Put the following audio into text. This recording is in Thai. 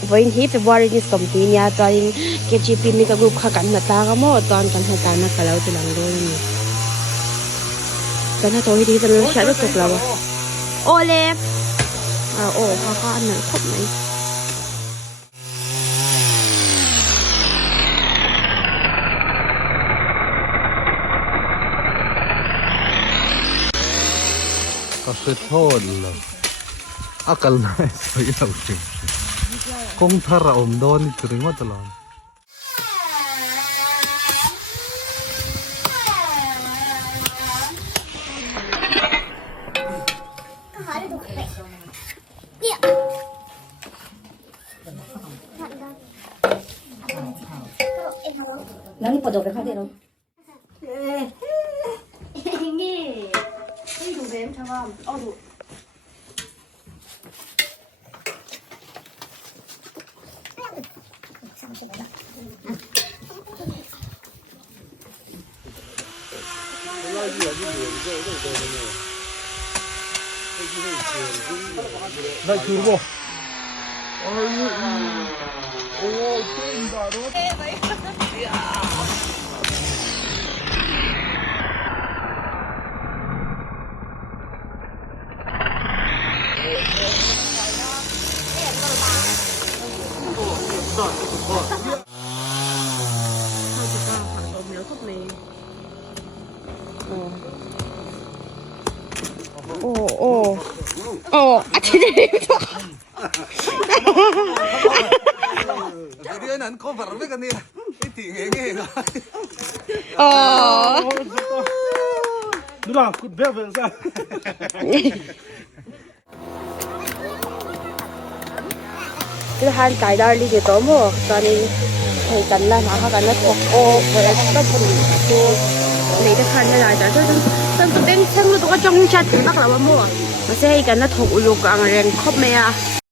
Voin hi February ni something ya chuan KGP ni ka group kha kan na ta ga mo chuan kan ha ta na kalau ti lang do ni kan ha to hi ti tan sha do tok lawa ole o kha na khop maiก็คือโทษเลยอาการไหนสวยเอาจริงคงทาราอมโดนนี่ถึงว่าตลอดแล้วนี่ปวดอกเลยค่ะเดี๋ยวนี่ดูเบมใช่ป่ะเอาดูได้คือบ่โอ้ยโอ้ยเก่งดารถอาทิตย์นี้เดี๋ยวนั้นเขาฝันไม่กันนี่ไม่ถึงเองเองอ๋อดูล่ะคุณเบี้ยเป็นซะที่ทานไก่ได้ลีเดียวตัวมั้งตอนนี้เคยกันแล้วนะเขากันแล้วบอกโอ้เวลาต้องผลิตตัวนี่จะทานไม่ได้แต่ต้องเป็นเส้นรู้ตัวจงชัดถึงนักแล้วมั้งมาเสียกันแล้วถูกอุลุกอังเรียนครบไหมอ่ะ